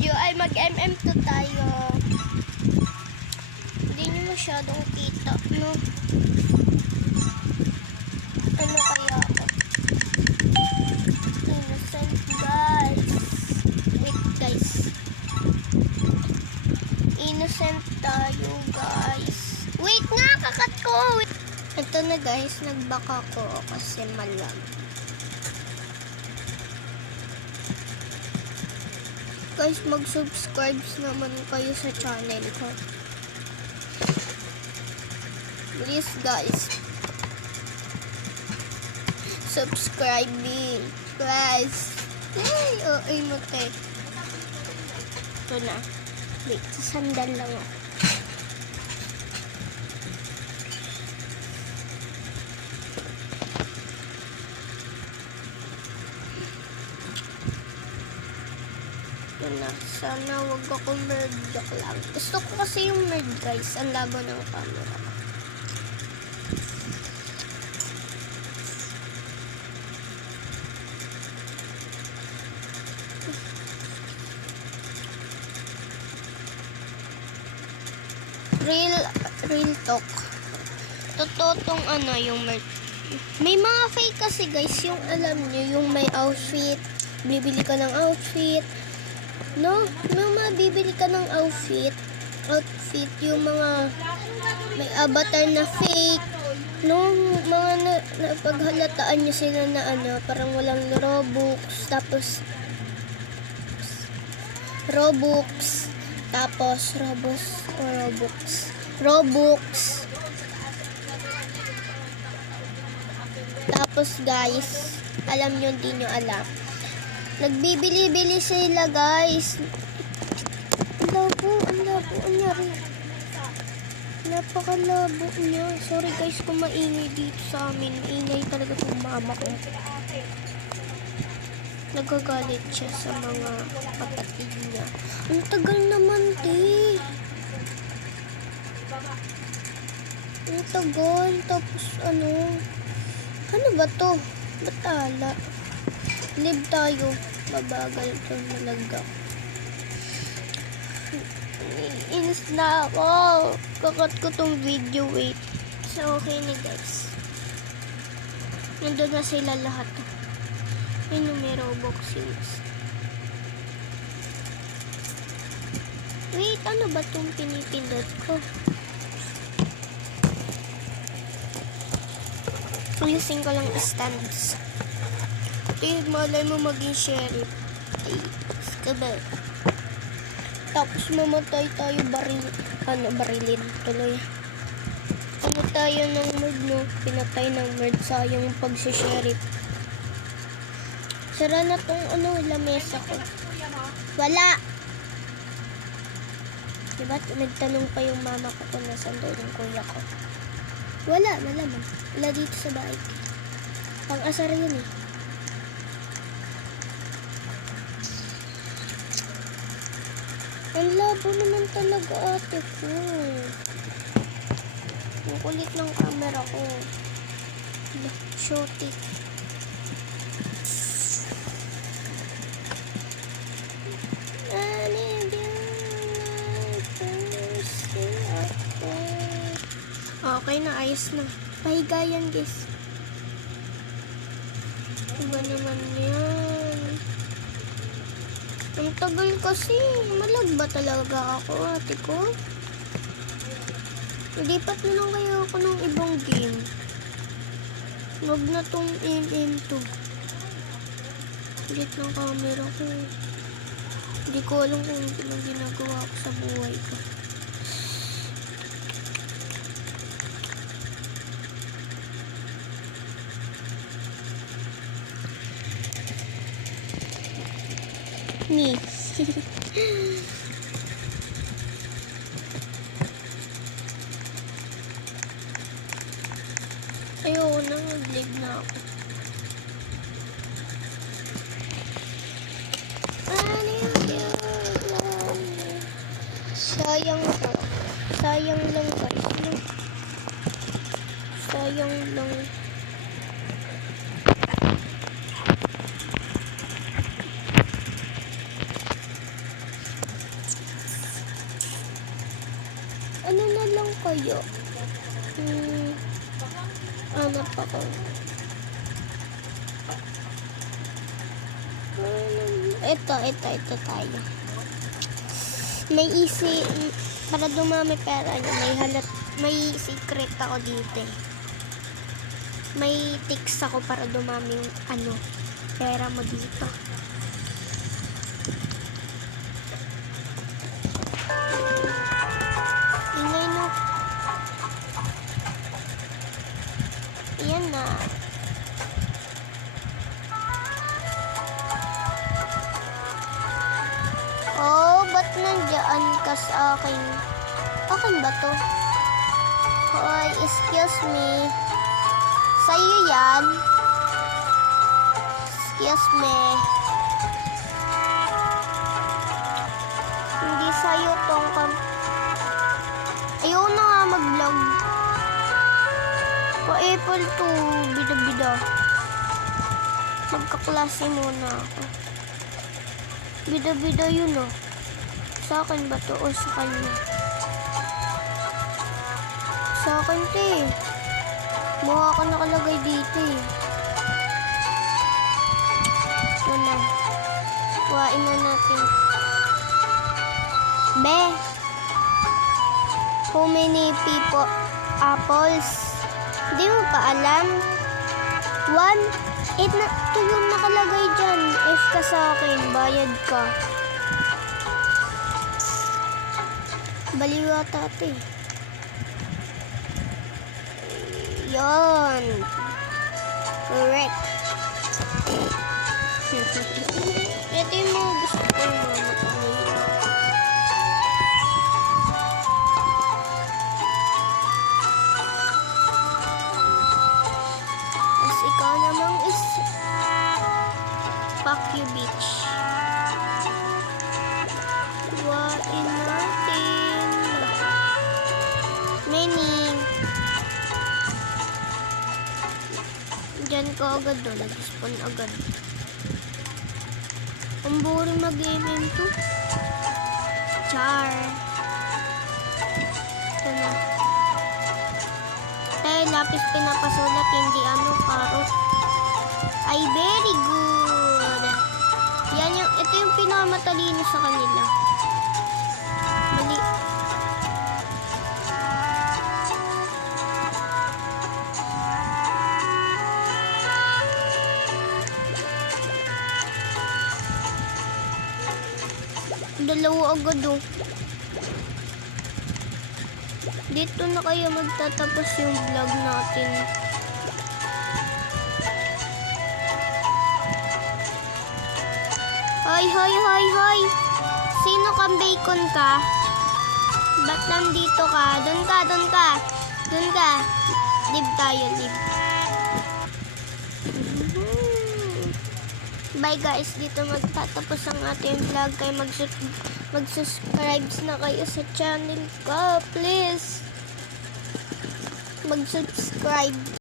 video ay mag-MM2 tayo. Hindi nyo masyadong kita, no? Ano kaya ako? Innocent, guys. Wait, guys. Innocent tayo, guys. Wait nga, kakat ko. Ito na, guys. Nagbaka ko kasi malam. Guys, mag-subscribe naman kayo sa channel ko. Please, guys. Subscribe me. Guys. Ay, ay mo tayo. Ito na. Wait, sandal lang ako. Na. Sana wag ako merge lang. Gusto ko kasi yung merge, guys. Ang labo ng camera. Real talk. Totoo tong ano, yung merge. May mga fake kasi, guys. Yung alam nyo, yung may outfit. Bibili ka ng outfit. No, mabibili ka ng outfit, yung mga may avatar na fake, no, mga napaghalataan nyo sila na ano, parang walang Robux, tapos guys, alam nyo, hindi nyo alam. Nagbibili-bili sila, guys. Ang labo niya rin. Napakalabo niya. Sorry, guys, kung maingay dito sa amin. Maingay talaga itong mama ko. Nagagalit siya sa mga kapatid niya. Ang tagal naman, te. Ang tagal. Tapos, ano ba to? Batala. Live tayo. Mabagal ito malaga. Inis na ako. Kakat ko tong video. Wait. So, okay na, guys. Nandun na sila lahat. Yun yung may Robux series. Wait, ano ba itong pinipindot ko? Ayusin ko lang stands. Malay mo maging sheriff. Ay, skaba. Tapos mamatay tayo barilin tuloy. Ano tayo ng murd, no? Pinatay ng murd, sayang yung pag-sheriff. Sara na tong lamesa ko. Wala. Diba? Nagtanong pa yung mama ko kung nasan daw yung kuya ko. Wala man. Wala dito sa bahay. Pang-asar yun eh. Ang labo naman talaga, ate ko. Ang kulit ng camera ko. Shorty. Okay na, ayos na. Pahiga yan, guys. Iba naman yan. Ang tagal kasi. Malag ba talaga ako, ate ko? Lipat na lang kayo ako ng ibang game. Wag na tong MM2. Ulit ng camera ko. Hindi ko alam kung anong ginagawa ko sa buhay ko. Me. Ayoko na, mag-live na ako. Sayang to. Sayang lang, guys. Sayang lang. kaya? Hanap ako. Ito tayo. May para dumami pera niya, may secret ako dito eh. May tips ako para dumami yung pera mo dito. Ingay no. Ayan na. Oh, ba't nandiyan ka sa akin? Akin ba to? Hoy, excuse me. Sa'yo yan. Excuse me. Hindi sa'yo tong ayaw na nga mag-vlog. Pa-apple to. Bida-bida. Magkaklase muna ako. Bida-bida yun oh. Sa akin ba to o sa kanya? Sa akin to eh. Mukha ka nakalagay dito eh. Ito na. Kuhain na natin. Be! How many people apples? Hindi mo pa alam? 1. 8 na. Ito yung nakalagay dyan. F ka sa akin. Bayad ka. Baliwa tate. Yon. Correct. Ito yung mga gusto ko As ikaw namang is Pacquiao Beach. Kuhain natin. Many. Diyan ka agad doon. Nag-spawn agad. Ang boring mag-game to. Char. Ito na. Tayo lapis pinapasulat. Hindi parot. Ay, very good. Ito yung pinakamatalino sa kanila. Mali. Dalawa agad oh. Dito na kaya magtatapos yung vlog natin. Hoy! Sino kang bacon ka? Ba't nandito ka? Doon ka. Live tayo, live. Bye guys, dito magtatapos ang ating vlog. Kaya mag-subscribe na kayo sa channel ko, please. Mag-subscribe.